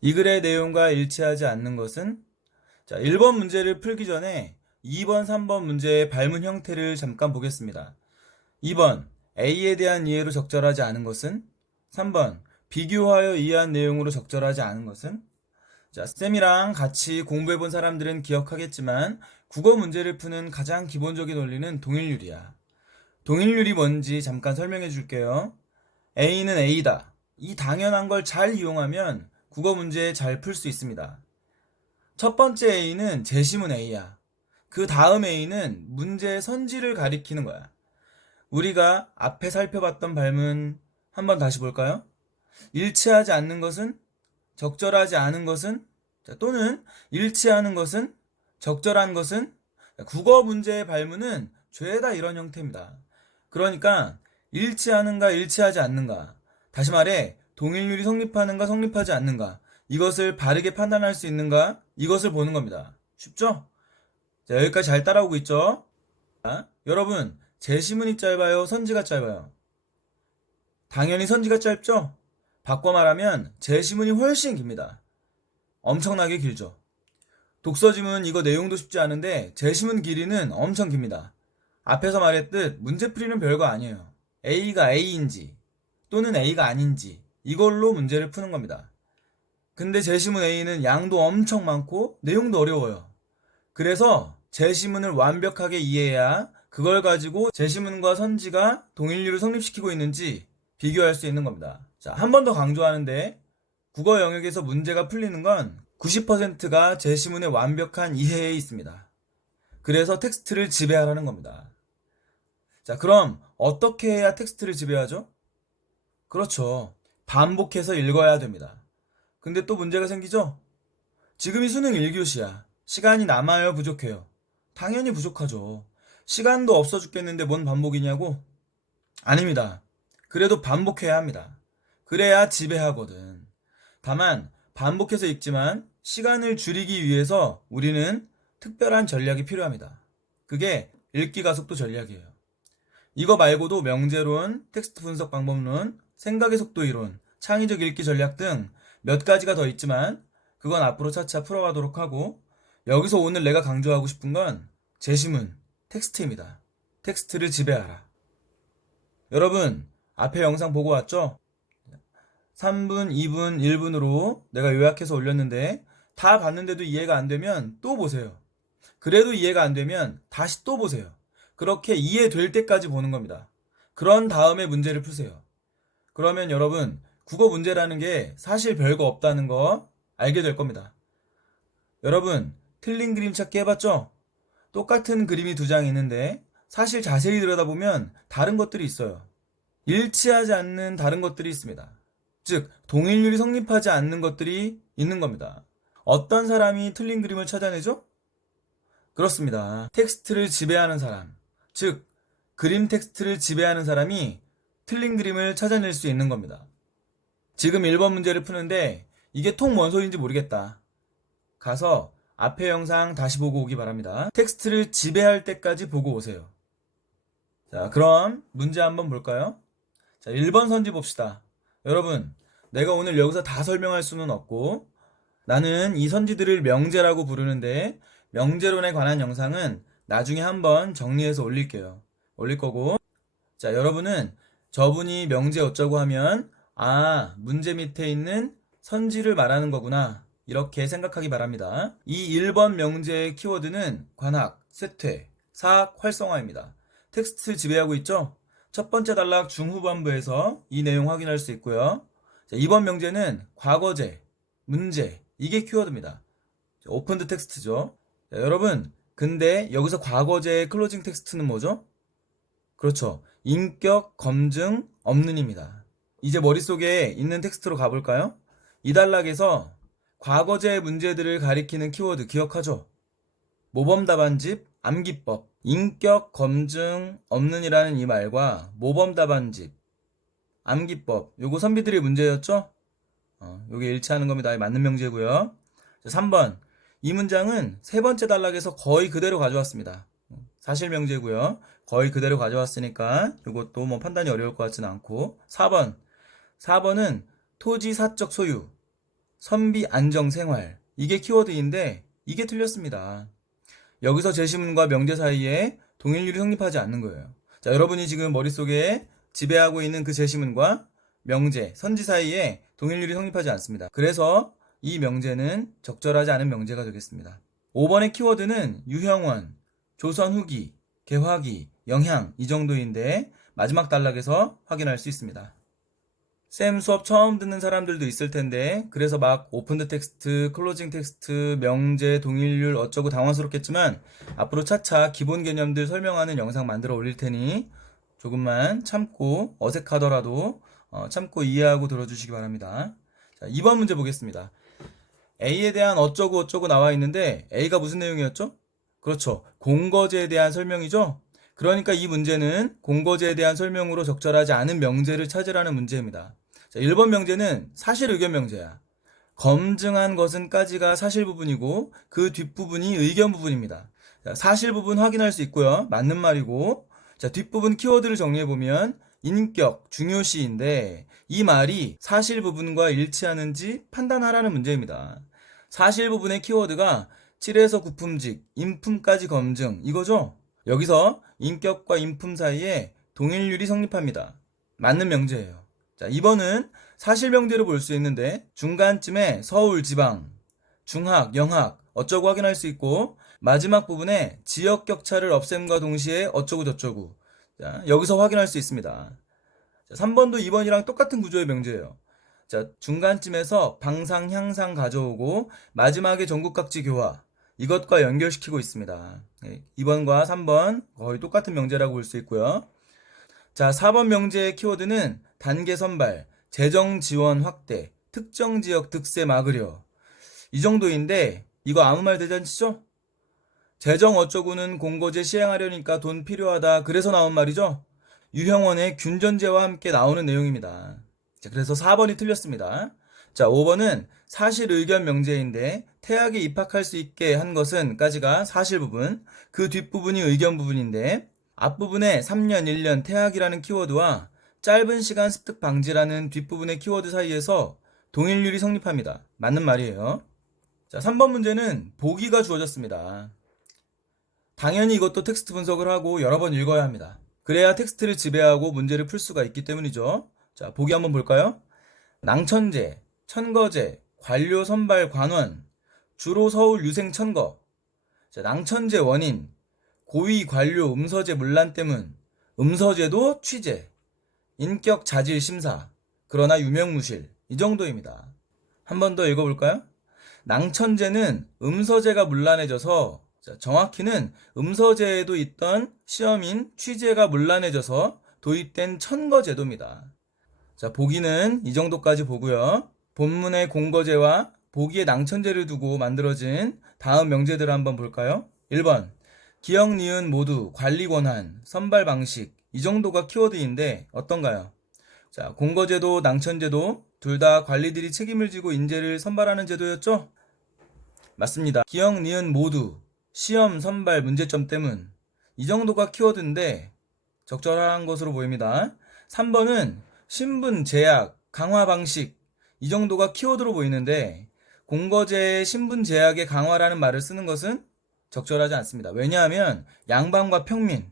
이 글의 내용과 일치하지 않는 것은? 자, 1번 문제를 풀기 전에 2번, 3번 문제의 발문 형태를 잠깐 보겠습니다. 2번, A에 대한 이해로 적절하지 않은 것은? 3번, 비교하여 이해한 내용으로 적절하지 않은 것은? 자, 쌤이랑 같이 공부해본 사람들은 기억하겠지만 국어 문제를 푸는 가장 기본적인 원리는 동일률이야. 동일률이 뭔지 잠깐 설명해 줄게요. A는 A다. 이 당연한 걸 잘 이용하면 국어 문제 잘 풀 수 있습니다. 첫 번째 A는 제시문 A야. 그 다음 A는 문제의 선지를 가리키는 거야. 우리가 앞에 살펴봤던 발문 한번 다시 볼까요? 일치하지 않는 것은? 적절하지 않은 것은? 또는 일치하는 것은? 적절한 것은? 국어 문제의 발문은 죄다 이런 형태입니다. 그러니까 일치하는가 일치하지 않는가, 다시 말해 동일률이 성립하는가 성립하지 않는가, 이것을 바르게 판단할 수 있는가, 이것을 보는 겁니다. 쉽죠? 자, 여기까지 잘 따라오고 있죠? 자, 여러분, 제시문이 짧아요, 선지가 짧아요? 당연히 선지가 짧죠? 바꿔 말하면 제시문이 훨씬 깁니다. 엄청나게 길죠. 독서지문 이거 내용도 쉽지 않은데 제시문 길이는 엄청 깁니다. 앞에서 말했듯 문제풀이는 별거 아니에요. A가 A인지 또는 A가 아닌지 이걸로 문제를 푸는 겁니다. 근데 제시문 A는 양도 엄청 많고 내용도 어려워요. 그래서 제시문을 완벽하게 이해해야 그걸 가지고 제시문과 선지가 동일률을 성립시키고 있는지 비교할 수 있는 겁니다. 자, 한 번 더 강조하는데 국어 영역에서 문제가 풀리는 건 90%가 제시문의 완벽한 이해에 있습니다. 그래서 텍스트를 지배하라는 겁니다. 자, 그럼 어떻게 해야 텍스트를 지배하죠? 그렇죠. 반복해서 읽어야 됩니다. 근데 또 문제가 생기죠? 지금이 수능 1교시야. 시간이 남아요, 부족해요? 당연히 부족하죠. 시간도 없어 죽겠는데 뭔 반복이냐고? 아닙니다. 그래도 반복해야 합니다. 그래야 지배하거든. 다만 반복해서 읽지만 시간을 줄이기 위해서 우리는 특별한 전략이 필요합니다. 그게 읽기 가속도 전략이에요. 이거 말고도 명제론, 텍스트 분석 방법론, 생각의 속도 이론, 창의적 읽기 전략 등 몇 가지가 더 있지만 그건 앞으로 차차 풀어가도록 하고, 여기서 오늘 내가 강조하고 싶은 건 제시문, 텍스트입니다. 텍스트를 지배하라. 여러분, 앞에 영상 보고 왔죠? 3분, 2분, 1분으로 내가 요약해서 올렸는데 다 봤는데도 이해가 안 되면 또 보세요. 그래도 이해가 안 되면 다시 또 보세요. 그렇게 이해될 때까지 보는 겁니다. 그런 다음에 문제를 푸세요. 그러면 여러분, 국어 문제라는 게 사실 별거 없다는 거 알게 될 겁니다. 여러분, 틀린 그림 찾기 해봤죠? 똑같은 그림이 두 장 있는데 사실 자세히 들여다보면 다른 것들이 있어요. 일치하지 않는 다른 것들이 있습니다. 즉, 동일률이 성립하지 않는 것들이 있는 겁니다. 어떤 사람이 틀린 그림을 찾아내죠? 그렇습니다. 텍스트를 지배하는 사람, 즉 그림 텍스트를 지배하는 사람이 틀린 그림을 찾아낼 수 있는 겁니다. 지금 1번 문제를 푸는데 이게 통 뭔 소리인지 모르겠다. 가서 앞에 영상 다시 보고 오기 바랍니다. 텍스트를 지배할 때까지 보고 오세요. 자, 그럼 문제 한번 볼까요? 자, 1번 선지 봅시다. 여러분, 내가 오늘 여기서 다 설명할 수는 없고 나는 이 선지들을 명제라고 부르는데 명제론에 관한 영상은 나중에 한번 정리해서 올릴게요. 올릴 거고, 자, 여러분은 저분이 명제 어쩌고 하면 문제 밑에 있는 선지를 말하는 거구나, 이렇게 생각하기 바랍니다. 이 1번 명제의 키워드는 관학, 쇠퇴, 사학, 활성화입니다. 텍스트 지배하고 있죠? 첫 번째 단락 중후반부에서 이 내용 확인할 수 있고요. 자, 2번 명제는 과거제, 문제, 이게 키워드입니다. 오픈드 텍스트죠. 자, 여러분, 근데 여기서 과거제의 클로징 텍스트는 뭐죠? 그렇죠. 인격, 검증, 없는입니다. 이제 머릿속에 있는 텍스트로 가볼까요? 이 단락에서 과거제 문제들을 가리키는 키워드 기억하죠? 모범답안집, 암기법, 인격, 검증, 없는이라는 이 말과 모범답안집, 암기법, 요거 선비들의 문제였죠? 요게 일치하는 겁니다. 맞는 명제고요. 3번, 이 문장은 세 번째 단락에서 거의 그대로 가져왔습니다. 사실 명제고요. 거의 그대로 가져왔으니까 이것도 뭐 판단이 어려울 것 같지는 않고. 4번은 토지 사적 소유, 선비, 안정, 생활. 이게 키워드인데 이게 틀렸습니다. 여기서 제시문과 명제 사이에 동일률이 성립하지 않는 거예요. 자, 여러분이 지금 머릿속에 지배하고 있는 그 제시문과 명제, 선지 사이에 동일률이 성립하지 않습니다. 그래서 이 명제는 적절하지 않은 명제가 되겠습니다. 5번의 키워드는 유형원, 조선 후기, 개화기, 영향 이 정도인데 마지막 단락에서 확인할 수 있습니다. 쌤 수업 처음 듣는 사람들도 있을 텐데 그래서 막 오픈 더 텍스트, 클로징 텍스트, 명제, 동일률 어쩌고 당황스럽겠지만 앞으로 차차 기본 개념들 설명하는 영상 만들어 올릴 테니 조금만 참고 어색하더라도 참고 이해하고 들어주시기 바랍니다. 자, 2번 문제 보겠습니다. A에 대한 어쩌고 어쩌고 나와 있는데 A가 무슨 내용이었죠? 그렇죠. 공거제에 대한 설명이죠? 그러니까 이 문제는 공거제에 대한 설명으로 적절하지 않은 명제를 찾으라는 문제입니다. 자, 1번 명제는 사실 의견 명제야. 검증한 것은까지가 사실 부분이고 그 뒷부분이 의견 부분입니다. 자, 사실 부분 확인할 수 있고요. 맞는 말이고. 자, 뒷부분 키워드를 정리해보면 인격, 중요시인데 이 말이 사실 부분과 일치하는지 판단하라는 문제입니다. 사실 부분의 키워드가 7에서 9품직, 인품까지 검증 이거죠? 여기서 인격과 인품 사이에 동일률이 성립합니다. 맞는 명제예요. 자, 2번은 사실 명제로 볼 수 있는데 중간쯤에 서울, 지방, 중학, 영학 어쩌고 확인할 수 있고 마지막 부분에 지역 격차를 없앰과 동시에 어쩌고 저쩌고 자, 여기서 확인할 수 있습니다. 자, 3번도 2번이랑 똑같은 구조의 명제예요. 자, 중간쯤에서 방상, 향상 가져오고 마지막에 전국각지 교화 이것과 연결시키고 있습니다. 2번과 3번 거의 똑같은 명제라고 볼 수 있고요. 자, 4번 명제의 키워드는 단계 선발, 재정 지원 확대, 특정 지역 득세 막으려 이 정도인데 이거 아무 말 대잔치죠? 재정 어쩌고는 공거제 시행하려니까 돈 필요하다 그래서 나온 말이죠? 유형원의 균전제와 함께 나오는 내용입니다. 자, 그래서 4번이 틀렸습니다. 자, 5번은 사실 의견 명제인데 태학에 입학할 수 있게 한 것은 까지가 사실 부분, 그 뒷부분이 의견 부분인데 앞부분에 3년, 1년 태학이라는 키워드와 짧은 시간 습득 방지라는 뒷부분의 키워드 사이에서 동일률이 성립합니다. 맞는 말이에요. 자, 3번 문제는 보기가 주어졌습니다. 당연히 이것도 텍스트 분석을 하고 여러 번 읽어야 합니다. 그래야 텍스트를 지배하고 문제를 풀 수가 있기 때문이죠. 자, 보기 한번 볼까요? 낭천제, 천거제, 관료 선발 관원, 주로 서울 유생 천거. 자, 낭천제 원인, 고위 관료 음서제 문란 때문, 음서제도 취재, 인격 자질 심사, 그러나 유명무실. 이 정도입니다. 한 번 더 읽어볼까요? 낭천제는 음서제가 문란해져서 자, 정확히는 음서제에도 있던 시험인 취재가 문란해져서 도입된 천거제도입니다. 자, 보기는 이 정도까지 보고요. 본문의 공거제와 보기의 낭천제를 두고 만들어진 다음 명제들을 한번 볼까요? 1번 기억, 니은 모두 관리 권한, 선발 방식 이 정도가 키워드인데 어떤가요? 자, 공거제도, 낭천제도 둘 다 관리들이 책임을 지고 인재를 선발하는 제도였죠? 맞습니다. 기억, 니은 모두 시험, 선발, 문제점 때문 이 정도가 키워드인데 적절한 것으로 보입니다. 3번은 신분, 제약, 강화 방식 이 정도가 키워드로 보이는데 공거제의 신분 제약의 강화라는 말을 쓰는 것은 적절하지 않습니다. 왜냐하면 양반과 평민,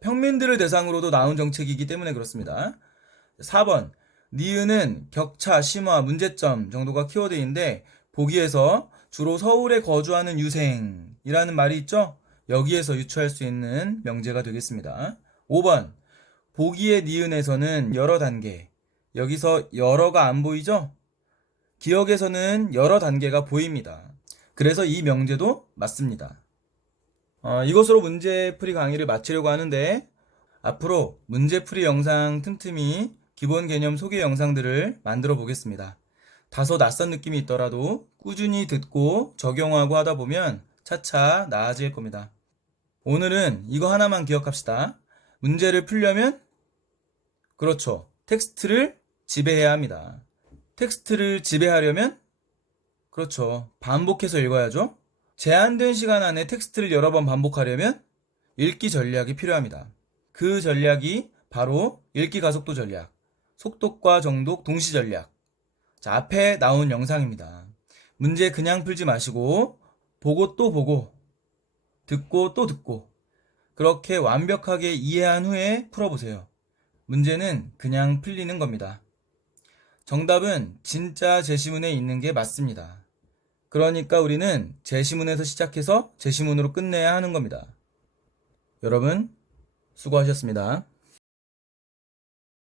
평민들을 대상으로도 나온 정책이기 때문에 그렇습니다. 4번 니은은 격차, 심화, 문제점 정도가 키워드인데 보기에서 주로 서울에 거주하는 유생이라는 말이 있죠? 여기에서 유추할 수 있는 명제가 되겠습니다. 5번 보기의 니은에서는 여러 단계 여기서 여러가 안 보이죠? 기억에서는 여러 단계가 보입니다. 그래서 이 명제도 맞습니다. 이것으로 문제풀이 강의를 마치려고 하는데 앞으로 문제풀이 영상 틈틈이 기본 개념 소개 영상들을 만들어 보겠습니다. 다소 낯선 느낌이 있더라도 꾸준히 듣고 적용하고 하다 보면 차차 나아질 겁니다. 오늘은 이거 하나만 기억합시다. 문제를 풀려면 그렇죠. 텍스트를 지배해야 합니다. 텍스트를 지배하려면 그렇죠. 반복해서 읽어야죠. 제한된 시간 안에 텍스트를 여러 번 반복하려면 읽기 전략이 필요합니다. 그 전략이 바로 읽기 가속도 전략, 속독과 정독 동시 전략. 자, 앞에 나온 영상입니다. 문제 그냥 풀지 마시고 보고 또 보고 듣고 또 듣고 그렇게 완벽하게 이해한 후에 풀어보세요. 문제는 그냥 풀리는 겁니다. 정답은 진짜 제시문에 있는 게 맞습니다. 그러니까 우리는 제시문에서 시작해서 제시문으로 끝내야 하는 겁니다. 여러분, 수고하셨습니다.